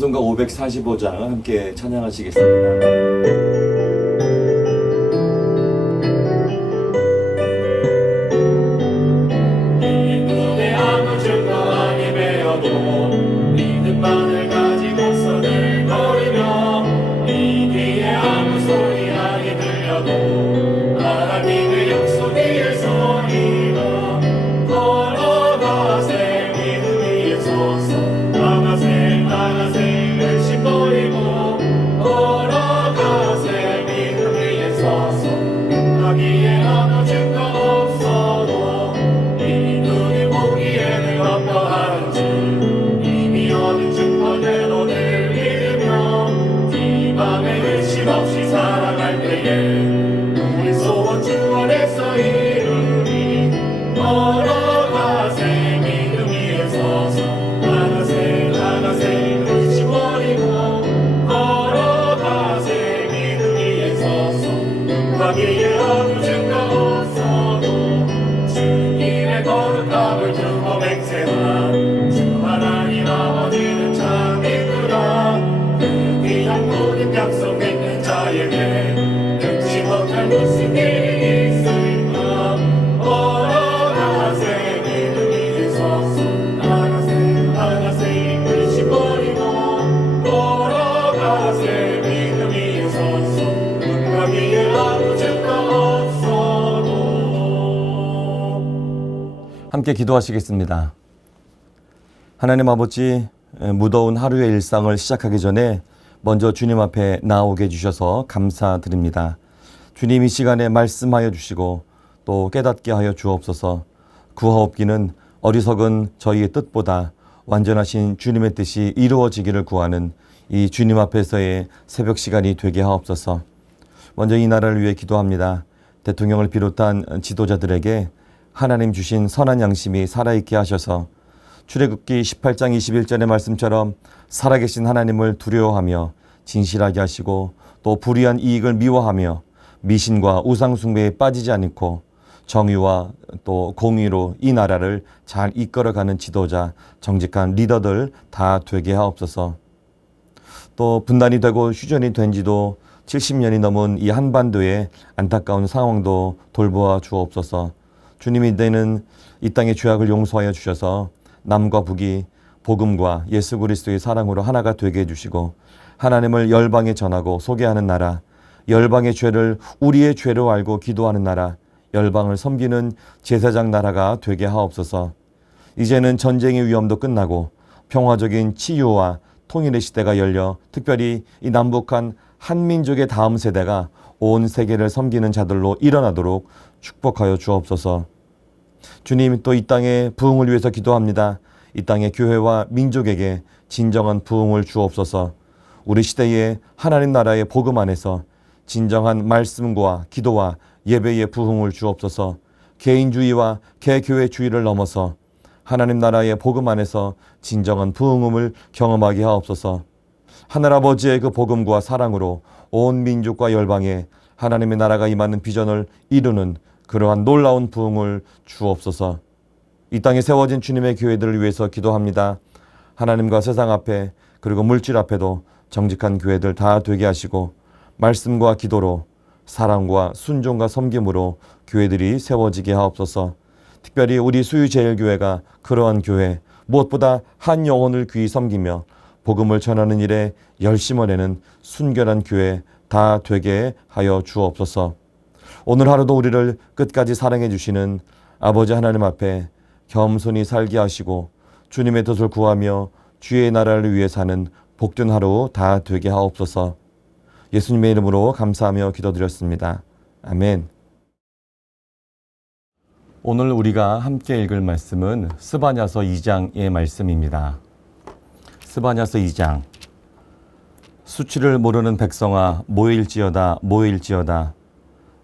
찬송가 545장 함께 찬양하시겠습니다. 함께 기도하시겠습니다. 하나님 아버지, 무더운 하루의 일상을 시작하기 전에 먼저 주님 앞에 나오게 해주셔서 감사드립니다. 주님, 이 시간에 말씀하여 주시고 또 깨닫게 하여 주옵소서. 구하옵기는 어리석은 저희의 뜻보다 완전하신 주님의 뜻이 이루어지기를 구하는 이 주님 앞에서의 새벽 시간이 되게 하옵소서. 먼저 이 나라를 위해 기도합니다. 대통령을 비롯한 지도자들에게 하나님 주신 선한 양심이 살아있게 하셔서 출애굽기 18장 21절의 말씀처럼 살아계신 하나님을 두려워하며 진실하게 하시고 또 불의한 이익을 미워하며 미신과 우상숭배에 빠지지 않고 정의와 또 공의로 이 나라를 잘 이끌어가는 지도자, 정직한 리더들 다 되게 하옵소서. 또 분단이 되고 휴전이 된 지도 70년이 넘은 이 한반도의 안타까운 상황도 돌보아 주옵소서. 주님이 되는 이 땅의 죄악을 용서하여 주셔서 남과 북이 복음과 예수 그리스도의 사랑으로 하나가 되게 해주시고 하나님을 열방에 전하고 소개하는 나라, 열방의 죄를 우리의 죄로 알고 기도하는 나라, 열방을 섬기는 제사장 나라가 되게 하옵소서. 이제는 전쟁의 위험도 끝나고 평화적인 치유와 통일의 시대가 열려 특별히 이 남북한 한민족의 다음 세대가 온 세계를 섬기는 자들로 일어나도록 축복하여 주옵소서. 주님, 또 이 땅의 부흥을 위해서 기도합니다. 이 땅의 교회와 민족에게 진정한 부흥을 주옵소서. 우리 시대의 하나님 나라의 복음 안에서 진정한 말씀과 기도와 예배의 부흥을 주옵소서. 개인주의와 개교회주의를 넘어서 하나님 나라의 복음 안에서 진정한 부흥음을 경험하게 하옵소서. 하늘아버지의 그 복음과 사랑으로 온 민족과 열방에 하나님의 나라가 임하는 비전을 이루는 그러한 놀라운 부흥을 주옵소서. 이 땅에 세워진 주님의 교회들을 위해서 기도합니다. 하나님과 세상 앞에 그리고 물질 앞에도 정직한 교회들 다 되게 하시고 말씀과 기도로 사랑과 순종과 섬김으로 교회들이 세워지게 하옵소서. 특별히 우리 수유제일교회가 그러한 교회, 무엇보다 한 영혼을 귀히 섬기며 복음을 전하는 일에 열심을 내는 순결한 교회 다 되게 하여 주옵소서. 오늘 하루도 우리를 끝까지 사랑해 주시는 아버지 하나님 앞에 겸손히 살게 하시고 주님의 뜻을 구하며 주의 나라를 위해 사는 복된 하루 다 되게 하옵소서. 예수님의 이름으로 감사하며 기도드렸습니다. 아멘. 오늘 우리가 함께 읽을 말씀은 스바냐서 2장의 말씀입니다. 스바냐서 2장. 수치를 모르는 백성아 모일지어다 모일지어다.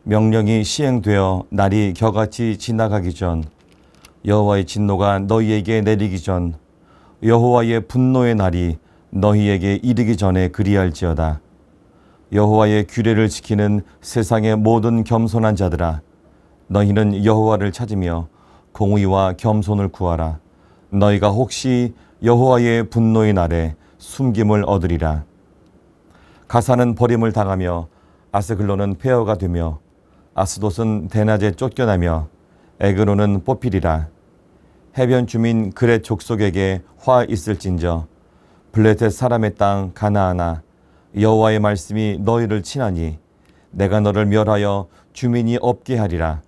명령이 시행되어 날이 겨같이 지나가기 전 여호와의 진노가 너희에게 내리기 전 여호와의 분노의 날이 너희에게 이르기 전에 그리할지어다. 여호와의 규례를 지키는 세상의 모든 겸손한 자들아 너희는 여호와를 찾으며 공의와 겸손을 구하라. 너희가 혹시 여호와의 분노의 날에 숨김을 얻으리라. 가사는 버림을 당하며 아스글론은 폐허가 되며 아스돗은 대낮에 쫓겨나며 에그로는 뽑히리라. 해변 주민 그렛 족속에게 화 있을진저 블레셋 사람의 땅 가나아나 여호와의 말씀이 너희를 치나니 내가 너를 멸하여 주민이 없게 하리라.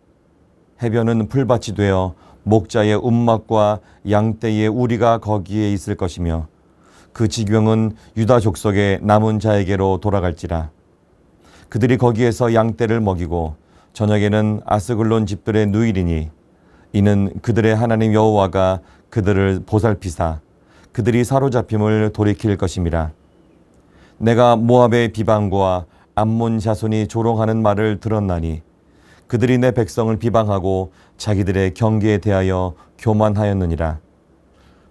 해변은 풀밭이 되어 목자의 움막과 양떼의 우리가 거기에 있을 것이며 그 지경은 유다 족속의 남은 자에게로 돌아갈지라. 그들이 거기에서 양떼를 먹이고 저녁에는 아스글론 집들의 누이리니 이는 그들의 하나님 여호와가 그들을 보살피사 그들이 사로잡힘을 돌이킬 것임이라. 내가 모압의 비방과 암몬 자손이 조롱하는 말을 들었나니 그들이 내 백성을 비방하고 자기들의 경계에 대하여 교만하였느니라.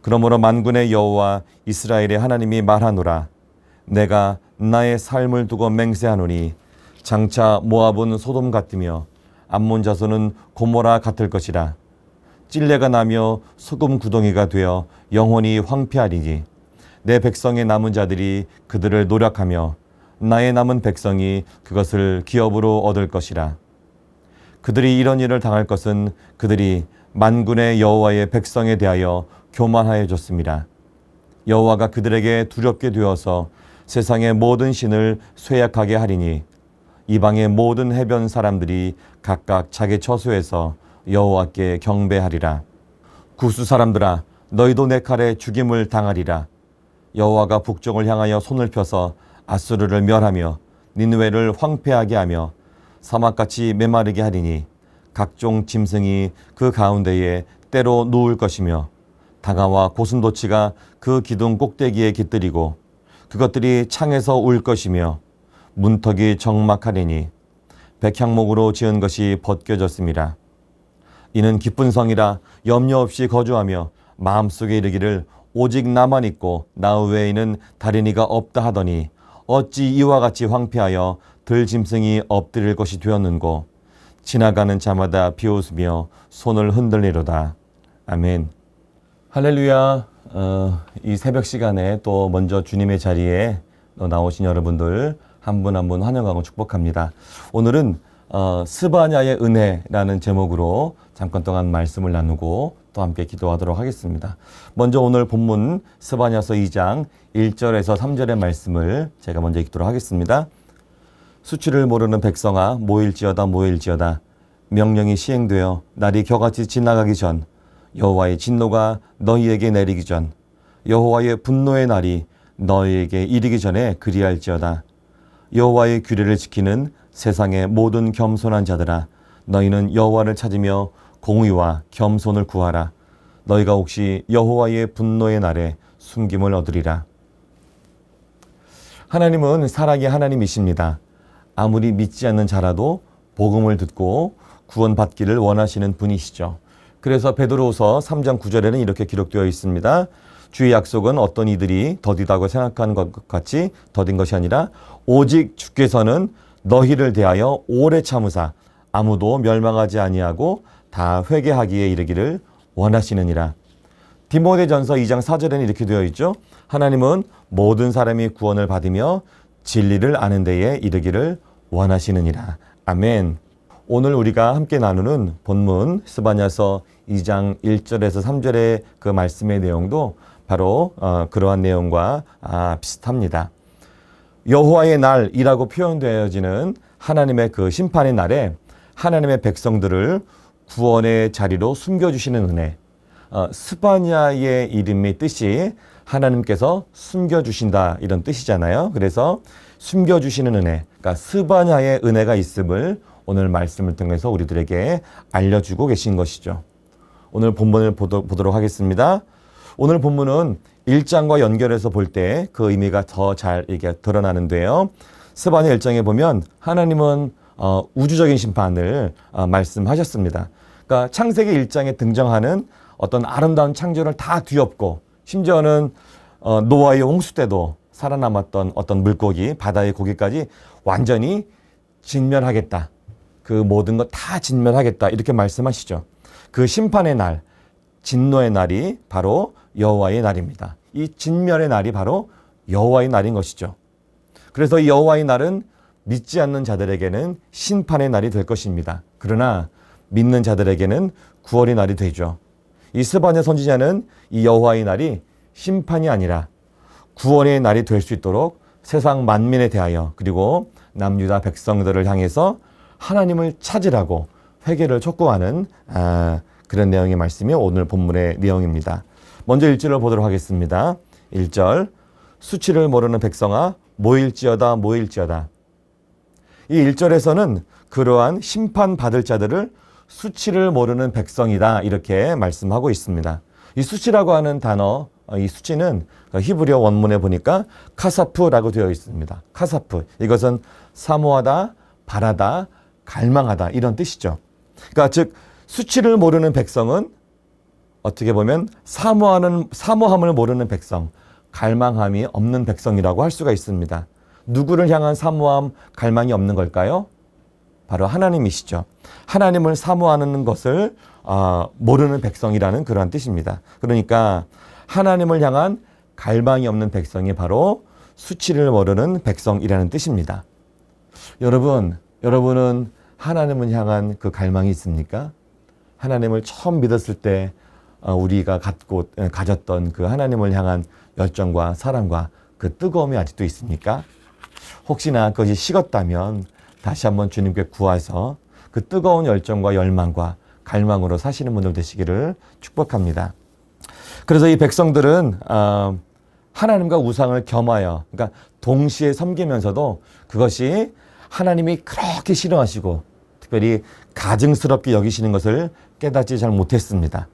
그러므로 만군의 여호와 이스라엘의 하나님이 말하노라. 내가 나의 삶을 두고 맹세하노니 장차 모압은 소돔 같으며 암몬 자손은 고모라 같을 것이라. 찔레가 나며 소금 구덩이가 되어 영원히 황폐하리니 내 백성의 남은 자들이 그들을 노력하며 나의 남은 백성이 그것을 기업으로 얻을 것이라. 그들이 이런 일을 당할 것은 그들이 만군의 여호와의 백성에 대하여 교만하여졌습니다. 여호와가 그들에게 두렵게 되어서 세상의 모든 신을 쇠약하게 하리니 이방의 모든 해변 사람들이 각각 자기 처소에서 여호와께 경배하리라. 구스 사람들아 너희도 내 칼에 죽임을 당하리라. 여호와가 북쪽을 향하여 손을 펴서 아수르를 멸하며 니느웨를 황폐하게 하며 사막같이 메마르게 하리니 각종 짐승이 그 가운데에 때로 누울 것이며 다가와 고슴도치가 그 기둥 꼭대기에 깃들이고 그것들이 창에서 울 것이며 문턱이 적막하리니 백향목으로 지은 것이 벗겨졌습니다. 이는 기쁜 성이라 염려 없이 거주하며 마음속에 이르기를 오직 나만 있고 나 외에는 다른 이가 없다 하더니 어찌 이와 같이 황폐하여 들짐승이 엎드릴 것이 되었는고 지나가는 자마다 비웃으며 손을 흔들리로다. 아멘. 할렐루야. 이 새벽 시간에 또 먼저 주님의 자리에 나오신 여러분들 한 분 한 분 환영하고 축복합니다. 오늘은 스바냐의 은혜라는 제목으로 잠깐 동안 말씀을 나누고 또 함께 기도하도록 하겠습니다. 먼저 오늘 본문 스바냐서 2장 1절에서 3절의 말씀을 제가 먼저 읽도록 하겠습니다. 수치를 모르는 백성아 모일지어다 모일지어다. 명령이 시행되어 날이 겨같이 지나가기 전 여호와의 진노가 너희에게 내리기 전 여호와의 분노의 날이 너희에게 이르기 전에 그리할지어다. 여호와의 규례를 지키는 세상의 모든 겸손한 자들아 너희는 여호와를 찾으며 공의와 겸손을 구하라. 너희가 혹시 여호와의 분노의 날에 숨김을 얻으리라. 하나님은 사랑의 하나님이십니다. 아무리 믿지 않는 자라도 복음을 듣고 구원받기를 원하시는 분이시죠. 그래서 베드로후서 3장 9절에는 이렇게 기록되어 있습니다. 주의 약속은 어떤 이들이 더디다고 생각하는 것 같이 더딘 것이 아니라 오직 주께서는 너희를 대하여 오래 참으사 아무도 멸망하지 아니하고 다 회개하기에 이르기를 원하시느니라. 디모데전서 2장 4절에는 이렇게 되어 있죠. 하나님은 모든 사람이 구원을 받으며 진리를 아는 데에 이르기를 원하시느니라. 아멘. 오늘 우리가 함께 나누는 본문 스바냐서 2장 1절에서 3절의 그 말씀의 내용도 바로 그러한 내용과 비슷합니다. 여호와의 날이라고 표현되어지는 하나님의 그 심판의 날에 하나님의 백성들을 구원의 자리로 숨겨주시는 은혜. 스바냐의 이름의 뜻이 하나님께서 숨겨주신다 이런 뜻이잖아요. 그래서 숨겨주시는 은혜, 그러니까 스바냐의 은혜가 있음을 오늘 말씀을 통해서 우리들에게 알려주고 계신 것이죠. 오늘 본문을 보도록 하겠습니다. 오늘 본문은 1장과 연결해서 볼 때 그 의미가 더 잘 이게 드러나는데요. 스바냐 1장에 보면 하나님은 우주적인 심판을 말씀하셨습니다. 그러니까 창세기 1장에 등장하는 어떤 아름다운 창조를 다 뒤엎고 심지어는 노아의 홍수 때도 살아남았던 어떤 물고기, 바다의 고기까지 완전히 진멸하겠다. 그 모든 것 다 진멸하겠다. 이렇게 말씀하시죠. 그 심판의 날, 진노의 날이 바로 여호와의 날입니다. 이 진멸의 날이 바로 여호와의 날인 것이죠. 그래서 이 여호와의 날은 믿지 않는 자들에게는 심판의 날이 될 것입니다. 그러나 믿는 자들에게는 구원의 날이 되죠. 이 스바냐 선지자는 이 여호와의 날이 심판이 아니라 구원의 날이 될 수 있도록 세상 만민에 대하여 그리고 남유다 백성들을 향해서 하나님을 찾으라고 회개를 촉구하는 그런 내용의 말씀이 오늘 본문의 내용입니다. 먼저 1절을 보도록 하겠습니다. 1절 수치를 모르는 백성아 모일지어다 모일지어다. 이 1절에서는 그러한 심판받을 자들을 수치를 모르는 백성이다 이렇게 말씀하고 있습니다. 이 수치라고 하는 단어, 이 수치는 히브리어 원문에 보니까 카사프라고 되어 있습니다. 카사프, 이것은 사모하다, 바라다, 갈망하다 이런 뜻이죠. 그러니까 즉 수치를 모르는 백성은 어떻게 보면 사모함을 모르는 백성, 갈망함이 없는 백성이라고 할 수가 있습니다. 누구를 향한 사모함, 갈망이 없는 걸까요? 바로 하나님이시죠. 하나님을 사모하는 것을 모르는 백성이라는 그러한 뜻입니다. 그러니까 하나님을 향한 갈망이 없는 백성이 바로 수치를 모르는 백성이라는 뜻입니다. 여러분은 하나님을 향한 그 갈망이 있습니까? 하나님을 처음 믿었을 때 우리가 가졌던 그 하나님을 향한 열정과 사랑과 그 뜨거움이 아직도 있습니까? 혹시나 그것이 식었다면 다시 한번 주님께 구하서 그 뜨거운 열정과 열망과 갈망으로 사시는 분들 되시기를 축복합니다. 그래서 이 백성들은 하나님과 우상을 겸하여, 그러니까 동시에 섬기면서도 그것이 하나님이 그렇게 싫어하시고 특별히 가증스럽게 여기시는 것을 깨닫지 잘 못했습니다.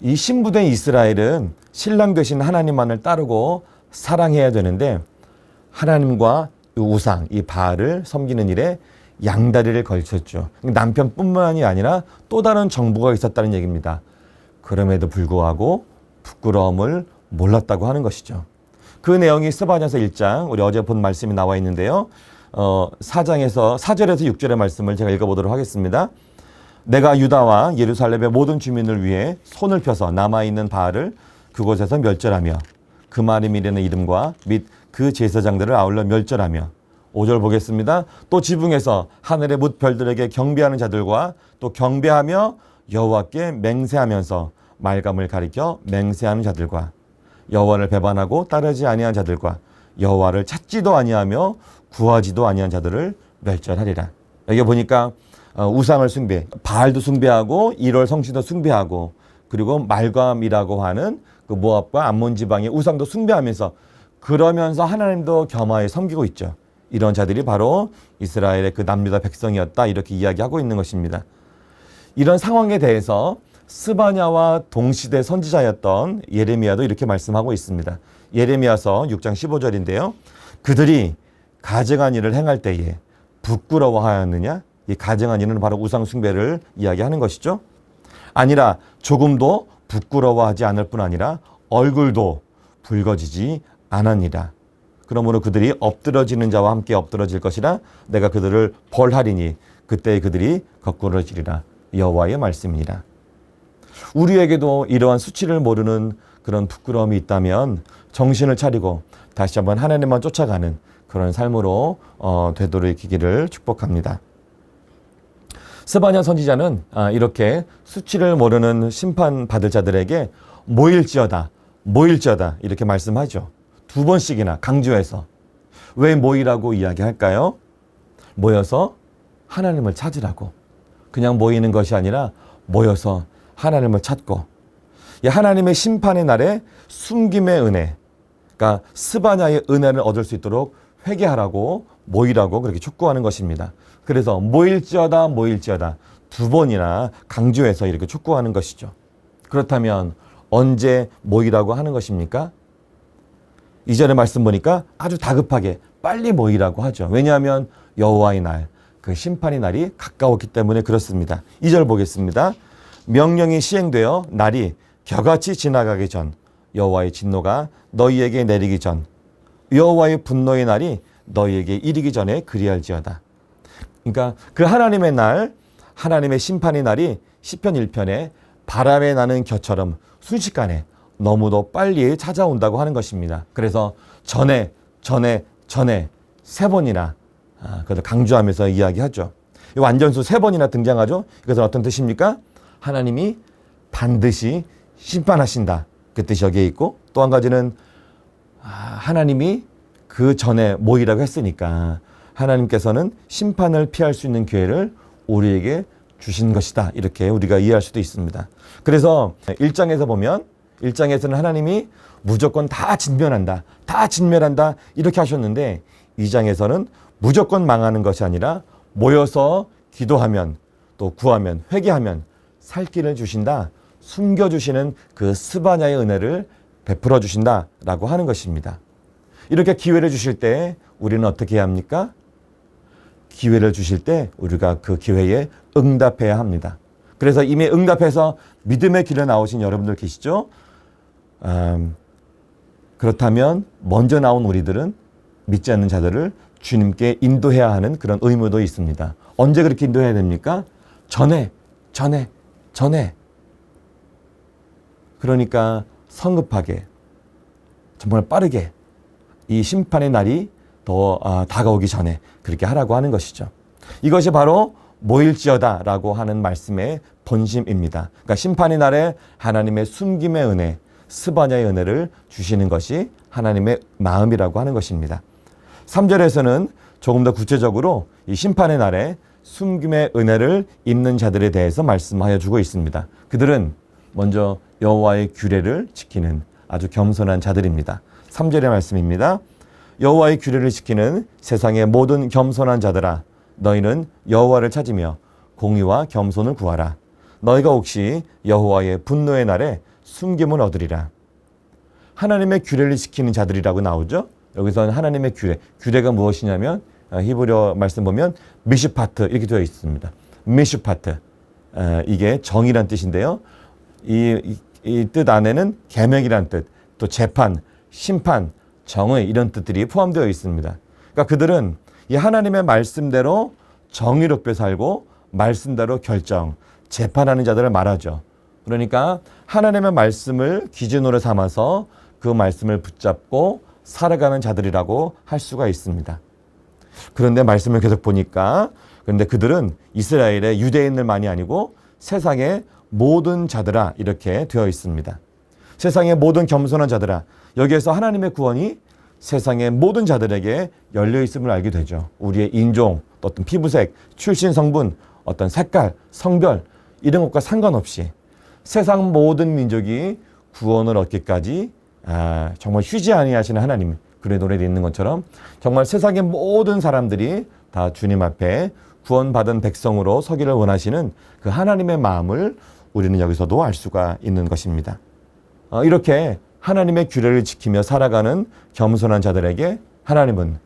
이 신부된 이스라엘은 신랑 되신 하나님만을 따르고 사랑해야 되는데 하나님과 우상, 이 바알을 섬기는 일에 양다리를 걸쳤죠. 남편뿐만이 아니라 또 다른 정부가 있었다는 얘기입니다. 그럼에도 불구하고 부끄러움을 몰랐다고 하는 것이죠. 그 내용이 스바냐서 1장, 우리 어제 본 말씀이 나와 있는데요. 4절에서 6절의 말씀을 제가 읽어보도록 하겠습니다. 내가 유다와 예루살렘의 모든 주민을 위해 손을 펴서 남아있는 바알을 그곳에서 멸절하며 그 말이 이르는 이름과 및 그 제사장들을 아울러 멸절하며 5절 보겠습니다. 또 지붕에서 하늘의 뭇 별들에게 경배하는 자들과 또 경배하며 여호와께 맹세하면서 말감을 가리켜 맹세하는 자들과 여호와를 배반하고 따르지 아니한 자들과 여호와를 찾지도 아니하며 구하지도 아니한 자들을 멸절하리라. 여기 보니까 우상을 숭배, 바알도 숭배하고 일월 성신도 숭배하고 그리고 말감이라고 하는 그 모압과 암몬 지방의 우상도 숭배하면서 그러면서 하나님도 겸하여 섬기고 있죠. 이런 자들이 바로 이스라엘의 그 남유다 백성이었다 이렇게 이야기하고 있는 것입니다. 이런 상황에 대해서 스바냐와 동시대 선지자였던 예레미야도 이렇게 말씀하고 있습니다. 예레미야서 6장 15절인데요. 그들이 가증한 일을 행할 때에 부끄러워하였느냐? 이 가증한 일은 바로 우상 숭배를 이야기하는 것이죠. 아니라 조금도 부끄러워하지 않을 뿐 아니라 얼굴도 붉어지지 않았니라. 그러므로 그들이 엎드러지는 자와 함께 엎드러질 것이라 내가 그들을 벌하리니 그때 그들이 거꾸러지리라. 여호와의 말씀이니라. 우리에게도 이러한 수치를 모르는 그런 부끄러움이 있다면 정신을 차리고 다시 한번 하나님만 쫓아가는 그런 삶으로 되도록이기를 축복합니다. 스바냐 선지자는 이렇게 수치를 모르는 심판받을 자들에게 모일지어다 이렇게 말씀하죠. 2번씩이나 강조해서. 왜 모이라고 이야기할까요? 모여서 하나님을 찾으라고. 그냥 모이는 것이 아니라 모여서 하나님을 찾고 하나님의 심판의 날에 숨김의 은혜, 그러니까 스바냐의 은혜를 얻을 수 있도록 회개하라고 모이라고 그렇게 촉구하는 것입니다. 그래서 모일지어다 2번이나 강조해서 이렇게 촉구하는 것이죠. 그렇다면 언제 모이라고 하는 것입니까? 이전에 말씀 보니까 아주 다급하게 빨리 모이라고 하죠. 왜냐하면 여호와의 날, 그 심판의 날이 가까웠기 때문에 그렇습니다. 2절 보겠습니다. 명령이 시행되어 날이 겨같이 지나가기 전 여호와의 진노가 너희에게 내리기 전 여호와의 분노의 날이 너희에게 이르기 전에 그리할지어다. 그러니까 그 하나님의 날, 하나님의 심판의 날이 시편 1편에 바람에 나는 겨처럼 순식간에 너무도 빨리 찾아온다고 하는 것입니다. 그래서 전에 세 번이나 그것을 강조하면서 이야기하죠. 이 완전수 세 번이나 등장하죠. 이것은 어떤 뜻입니까? 하나님이 반드시 심판하신다. 그 뜻이 여기에 있고, 또 한 가지는 하나님이 그 전에 모이라고 했으니까 하나님께서는 심판을 피할 수 있는 기회를 우리에게 주신 것이다. 이렇게 우리가 이해할 수도 있습니다. 그래서 1장에서 보면 1장에서는 하나님이 무조건 다 진멸한다. 이렇게 하셨는데 2장에서는 무조건 망하는 것이 아니라 모여서 기도하면 또 구하면 회개하면 살 길을 주신다. 숨겨주시는 그 스바냐의 은혜를 베풀어 주신다라고 하는 것입니다. 이렇게 기회를 주실 때 우리는 어떻게 해야 합니까? 기회를 주실 때 우리가 그 기회에 응답해야 합니다. 그래서 이미 응답해서 믿음의 길에 나오신 여러분들 계시죠? 그렇다면 먼저 나온 우리들은 믿지 않는 자들을 주님께 인도해야 하는 그런 의무도 있습니다. 언제 그렇게 인도해야 됩니까? 전에. 그러니까 성급하게, 정말 빠르게 이 심판의 날이 더 다가오기 전에 그렇게 하라고 하는 것이죠. 이것이 바로 모일지어다라고 하는 말씀의 본심입니다. 그러니까 심판의 날에 하나님의 숨김의 은혜, 스바냐의 은혜를 주시는 것이 하나님의 마음이라고 하는 것입니다. 3절에서는 조금 더 구체적으로 이 심판의 날에 숨김의 은혜를 입는 자들에 대해서 말씀하여 주고 있습니다. 그들은 먼저 여호와의 규례를 지키는 아주 겸손한 자들입니다. 3절의 말씀입니다. 여호와의 규례를 지키는 세상의 모든 겸손한 자들아, 너희는 여호와를 찾으며 공의와 겸손을 구하라. 너희가 혹시 여호와의 분노의 날에 숨김을 얻으리라. 하나님의 규례를 지키는 자들이라고 나오죠. 여기서는 하나님의 규례가 무엇이냐면 히브리어 말씀 보면 미슈파트 이렇게 되어 있습니다. 미슈파트, 이게 정의란 뜻인데요. 이 뜻 안에는 계명이란 뜻, 또 재판, 심판, 정의 이런 뜻들이 포함되어 있습니다. 그러니까 그들은 이 하나님의 말씀대로 정의롭게 살고 말씀대로 결정, 재판하는 자들을 말하죠. 그러니까 하나님의 말씀을 기준으로 삼아서 그 말씀을 붙잡고 살아가는 자들이라고 할 수가 있습니다. 그런데 말씀을 계속 보니까 그런데 그들은 이스라엘의 유대인들만이 아니고 세상의 모든 자들아 이렇게 되어 있습니다. 세상의 모든 겸손한 자들아, 여기에서 하나님의 구원이 세상의 모든 자들에게 열려 있음을 알게 되죠. 우리의 인종, 어떤 피부색, 출신 성분, 어떤 색깔, 성별 이런 것과 상관없이 세상 모든 민족이 구원을 얻기까지 정말 휴지 아니하시는 하나님, 그의 노래에 있는 것처럼 정말 세상의 모든 사람들이 다 주님 앞에 구원받은 백성으로 서기를 원하시는 그 하나님의 마음을 우리는 여기서도 알 수가 있는 것입니다. 이렇게 하나님의 규례를 지키며 살아가는 겸손한 자들에게 하나님은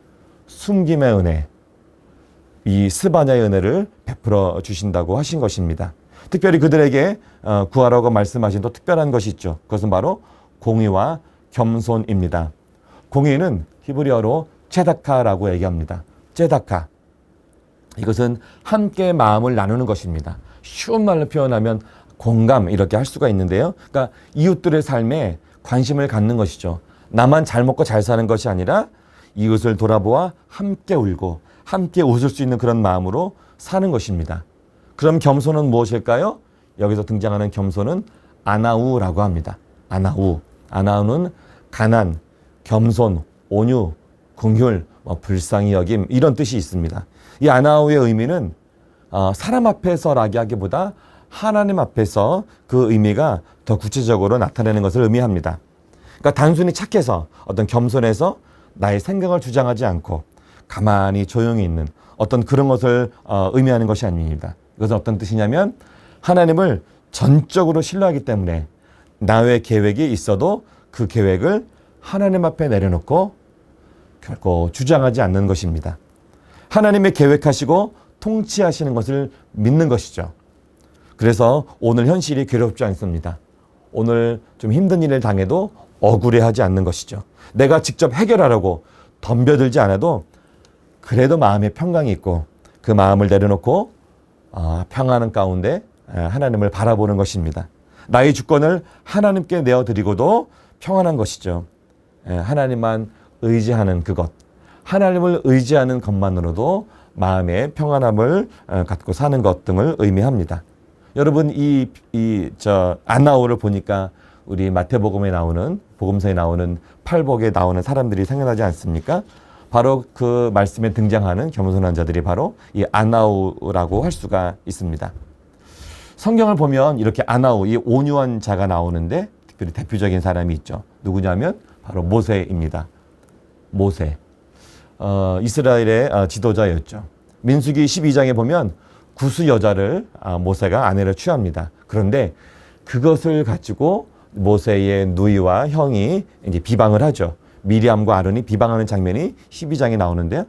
숨김의 은혜, 이 스바냐의 은혜를 베풀어 주신다고 하신 것입니다. 특별히 그들에게 구하라고 말씀하신 또 특별한 것이 있죠. 그것은 바로 공의와 겸손입니다. 공의는 히브리어로 체다카라고 얘기합니다. 체다카. 이것은 함께 마음을 나누는 것입니다. 쉬운 말로 표현하면 공감 이렇게 할 수가 있는데요. 그러니까 이웃들의 삶에 관심을 갖는 것이죠. 나만 잘 먹고 잘 사는 것이 아니라 이웃을 돌아보아 함께 울고 함께 웃을 수 있는 그런 마음으로 사는 것입니다. 그럼 겸손은 무엇일까요? 여기서 등장하는 겸손은 아나우라고 합니다. 아나우. 아나우는 가난, 겸손, 온유, 긍휼, 불쌍히 여김 이런 뜻이 있습니다. 이 아나우의 의미는 사람 앞에서라기 하기보다 하나님 앞에서 그 의미가 더 구체적으로 나타내는 것을 의미합니다. 그러니까 단순히 착해서 어떤 겸손해서 나의 생각을 주장하지 않고 가만히 조용히 있는 어떤 그런 것을 의미하는 것이 아닙니다. 이것은 어떤 뜻이냐면 하나님을 전적으로 신뢰하기 때문에 나의 계획이 있어도 그 계획을 하나님 앞에 내려놓고 결코 주장하지 않는 것입니다. 하나님의 계획하시고 통치하시는 것을 믿는 것이죠. 그래서 오늘 현실이 괴롭지 않습니다. 오늘 좀 힘든 일을 당해도 억울해하지 않는 것이죠. 내가 직접 해결하려고 덤벼들지 않아도 그래도 마음에 평강이 있고 그 마음을 내려놓고 평안한 가운데 하나님을 바라보는 것입니다. 나의 주권을 하나님께 내어드리고도 평안한 것이죠. 하나님만 의지하는 그것, 하나님을 의지하는 것만으로도 마음의 평안함을 갖고 사는 것 등을 의미합니다. 여러분 아나우를 보니까 우리 마태복음에 나오는 복음서에 나오는 팔복에 나오는 사람들이 생각나지 않습니까? 바로 그 말씀에 등장하는 겸손한 자들이 바로 이 아나우라고 할 수가 있습니다. 성경을 보면 이렇게 아나우, 이 온유한 자가 나오는데 특별히 대표적인 사람이 있죠. 누구냐면 바로 모세입니다. 모세. 이스라엘의 지도자였죠. 민수기 12장에 보면 구스 여자를 모세가 아내로 취합니다. 그런데 그것을 가지고 모세의 누이와 형이 이제 비방을 하죠. 미리암과 아론이 비방하는 장면이 12장에 나오는데요.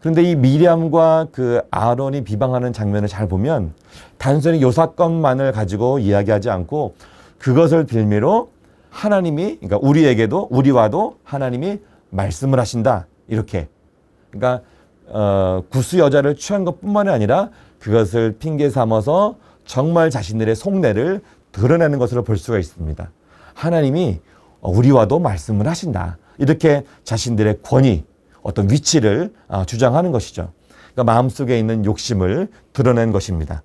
그런데 이 미리암과 그 아론이 비방하는 장면을 잘 보면 단순히 요 사건만을 가지고 이야기하지 않고 그것을 빌미로 하나님이, 그러니까 우리와도 하나님이 말씀을 하신다. 이렇게. 그러니까 구스 여자를 취한 것뿐만이 아니라 그것을 핑계 삼아서 정말 자신들의 속내를 드러내는 것으로 볼 수가 있습니다. 하나님이 우리와도 말씀을 하신다. 이렇게 자신들의 권위, 어떤 위치를 주장하는 것이죠. 그러니까 마음속에 있는 욕심을 드러낸 것입니다.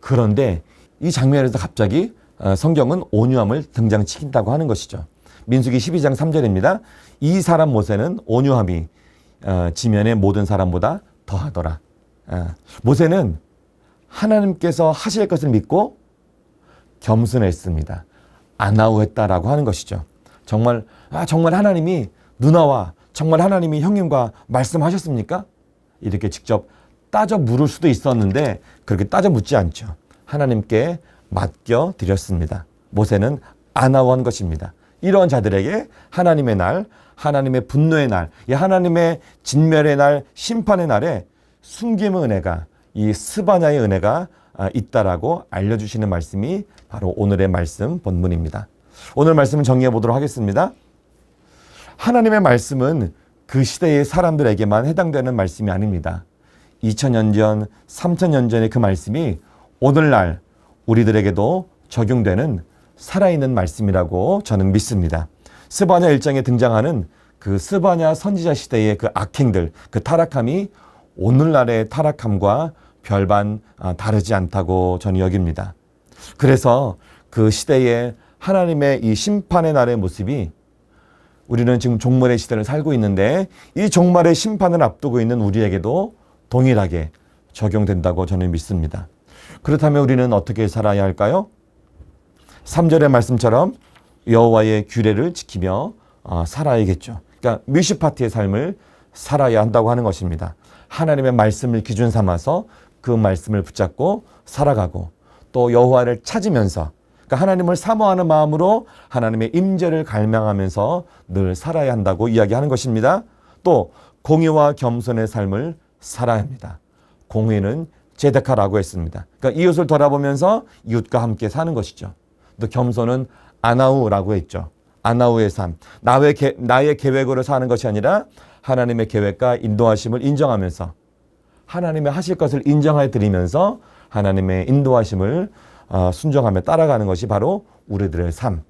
그런데 이 장면에서 갑자기 성경은 온유함을 등장시킨다고 하는 것이죠. 민수기 12장 3절입니다. 이 사람 모세는 온유함이 지면의 모든 사람보다 더하더라. 모세는 하나님께서 하실 것을 믿고 겸손했습니다. 아나우했다라고 하는 것이죠. 정말 하나님이 누나와 정말 하나님이 형님과 말씀하셨습니까? 이렇게 직접 따져 물을 수도 있었는데 그렇게 따져 묻지 않죠. 하나님께 맡겨 드렸습니다. 모세는 아나우한 것입니다. 이런 자들에게 하나님의 날, 하나님의 분노의 날, 이 하나님의 진멸의 날, 심판의 날에 숨김의 은혜가, 이 스바냐의 은혜가 있다라고 알려주시는 말씀이 바로 오늘의 말씀 본문입니다. 오늘 말씀을 정리해 보도록 하겠습니다. 하나님의 말씀은 그 시대의 사람들에게만 해당되는 말씀이 아닙니다. 2000년 전, 3000년 전의 그 말씀이 오늘날 우리들에게도 적용되는 살아있는 말씀이라고 저는 믿습니다. 스바냐 1장에 등장하는 그 스바냐 선지자 시대의 그 악행들, 그 타락함이 오늘날의 타락함과 별반 다르지 않다고 저는 여깁니다. 그래서 그 시대의 하나님의 이 심판의 날의 모습이 우리는 지금 종말의 시대를 살고 있는데 이 종말의 심판을 앞두고 있는 우리에게도 동일하게 적용된다고 저는 믿습니다. 그렇다면 우리는 어떻게 살아야 할까요? 3절의 말씀처럼 여호와의 규례를 지키며 살아야겠죠. 그러니까 뮤시파티의 삶을 살아야 한다고 하는 것입니다. 하나님의 말씀을 기준 삼아서 그 말씀을 붙잡고 살아가고 또 여호와를 찾으면서 그러니까 하나님을 사모하는 마음으로 하나님의 임재를 갈망하면서 늘 살아야 한다고 이야기하는 것입니다. 또 공의와 겸손의 삶을 살아야 합니다. 공의는 제데카라고 했습니다. 그러니까 이웃을 돌아보면서 이웃과 함께 사는 것이죠. 또 겸손은 아나우라고 했죠. 아나우의 삶. 나의 계획으로 사는 것이 아니라 하나님의 계획과 인도하심을 인정하면서 하나님의 하실 것을 인정해 드리면서 하나님의 인도하심을 순종하며 따라가는 것이 바로 우리들의 삶.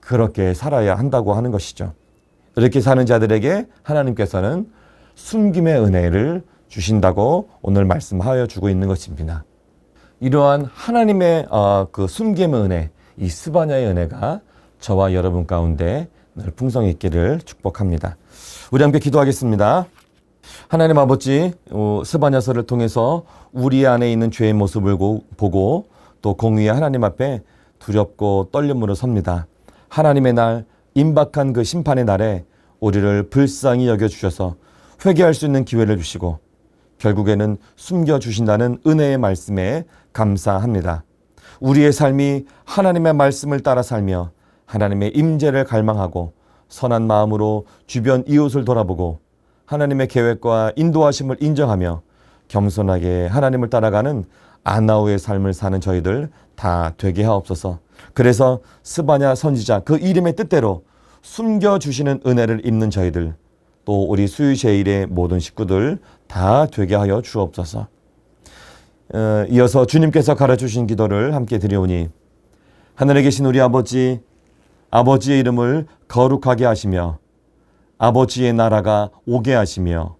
그렇게 살아야 한다고 하는 것이죠. 이렇게 사는 자들에게 하나님께서는 숨김의 은혜를 주신다고 오늘 말씀하여 주고 있는 것입니다. 이러한 하나님의 그 숨김의 은혜, 이 스바냐의 은혜가 저와 여러분 가운데 늘 풍성히 있기를 축복합니다. 우리 함께 기도하겠습니다. 하나님 아버지, 스바냐서를 통해서 우리 안에 있는 죄의 모습을 보고 또 공의의 하나님 앞에 두렵고 떨림으로 섭니다. 하나님의 날, 임박한 그 심판의 날에 우리를 불쌍히 여겨주셔서 회개할 수 있는 기회를 주시고 결국에는 숨겨주신다는 은혜의 말씀에 감사합니다. 우리의 삶이 하나님의 말씀을 따라 살며 하나님의 임재를 갈망하고 선한 마음으로 주변 이웃을 돌아보고 하나님의 계획과 인도하심을 인정하며 겸손하게 하나님을 따라가는 아나우의 삶을 사는 저희들 다 되게 하옵소서. 그래서 스바냐 선지자 그 이름의 뜻대로 숨겨주시는 은혜를 입는 저희들 또 우리 수유제일의 모든 식구들 다 되게 하여 주옵소서. 이어서 주님께서 가르쳐주신 기도를 함께 드리오니 하늘에 계신 우리 아버지, 아버지의 이름을 거룩하게 하시며 아버지의 나라가 오게 하시며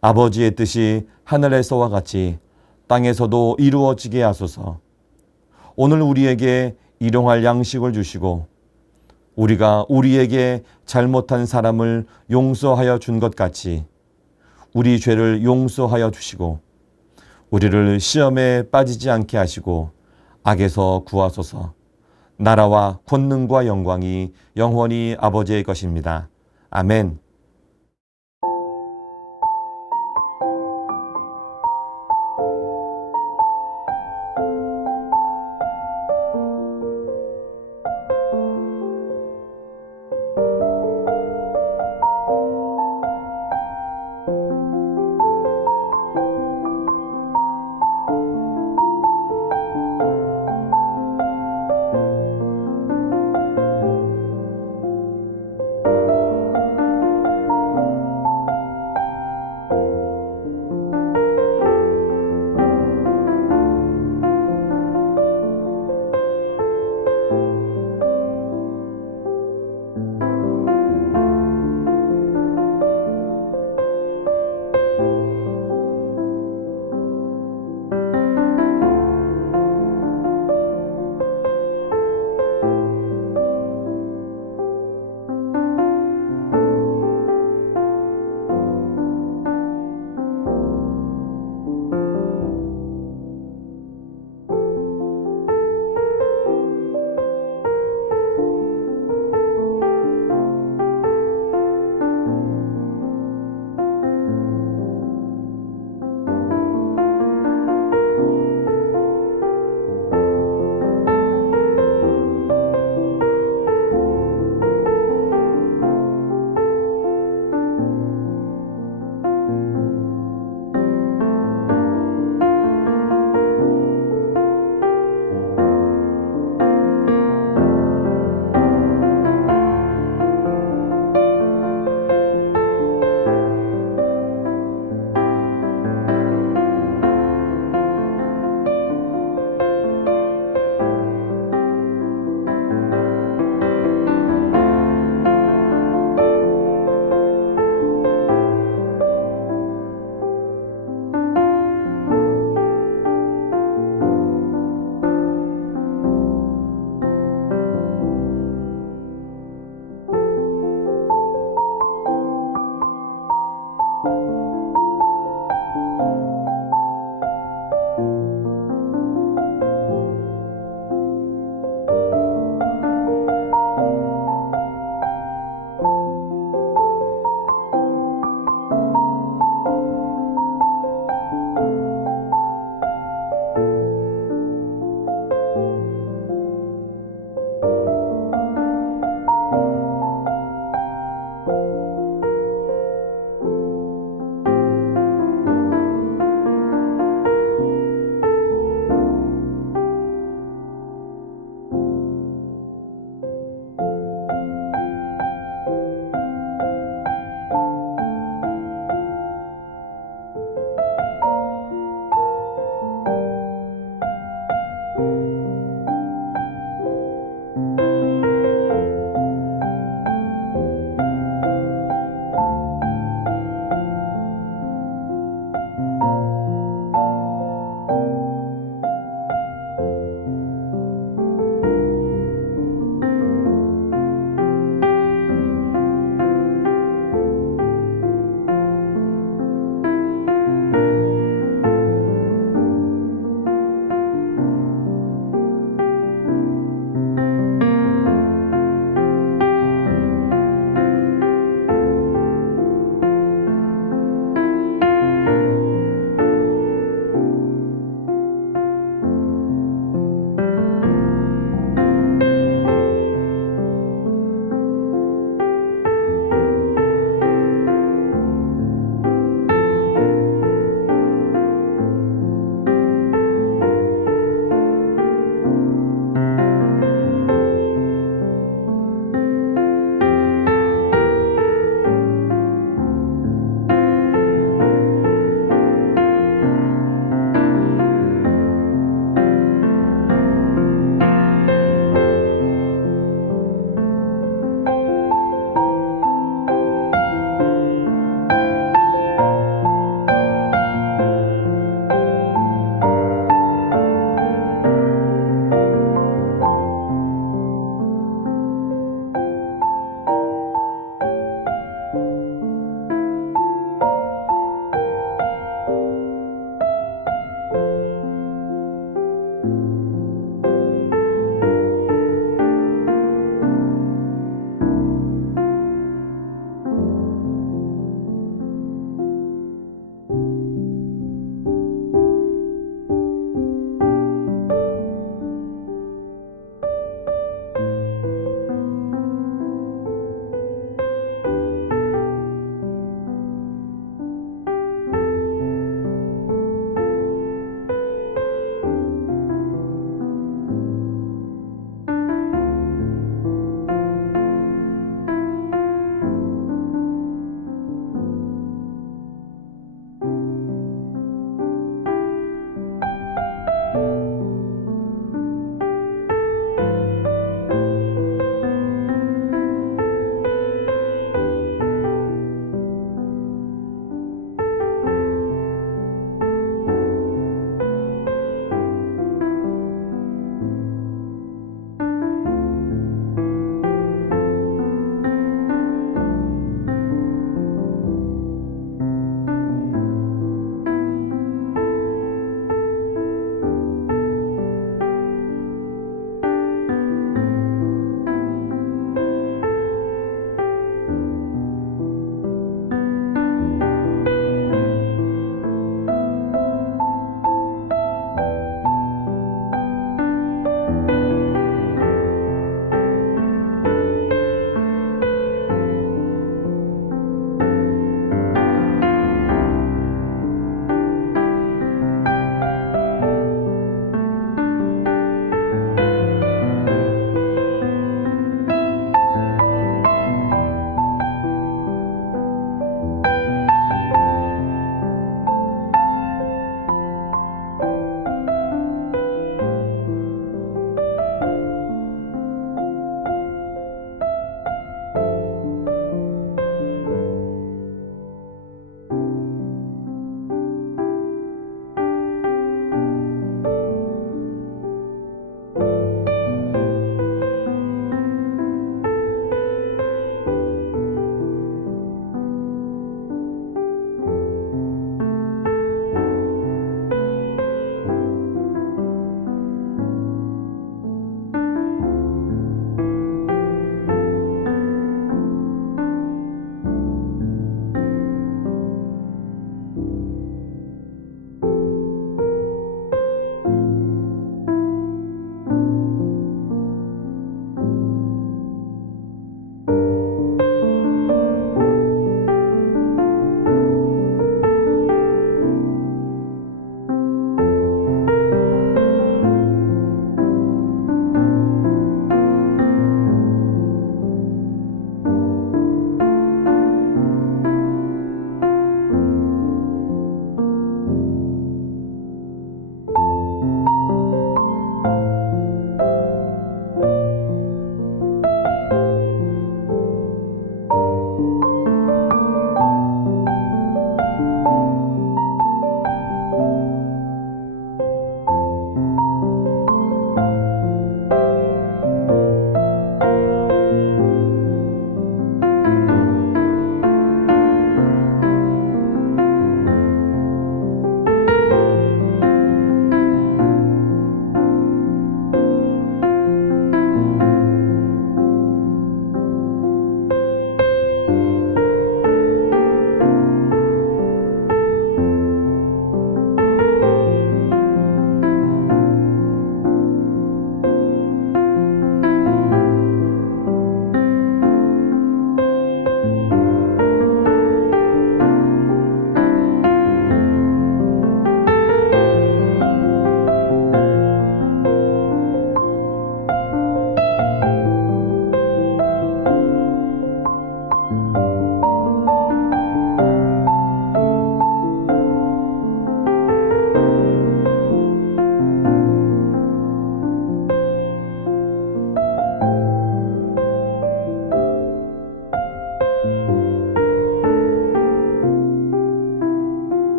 아버지의 뜻이 하늘에서와 같이 땅에서도 이루어지게 하소서. 오늘 우리에게 일용할 양식을 주시고 우리가 우리에게 잘못한 사람을 용서하여 준 것 같이 우리 죄를 용서하여 주시고 우리를 시험에 빠지지 않게 하시고 악에서 구하소서. 나라와 권능과 영광이 영원히 아버지의 것입니다. 아멘.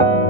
주시옵소서.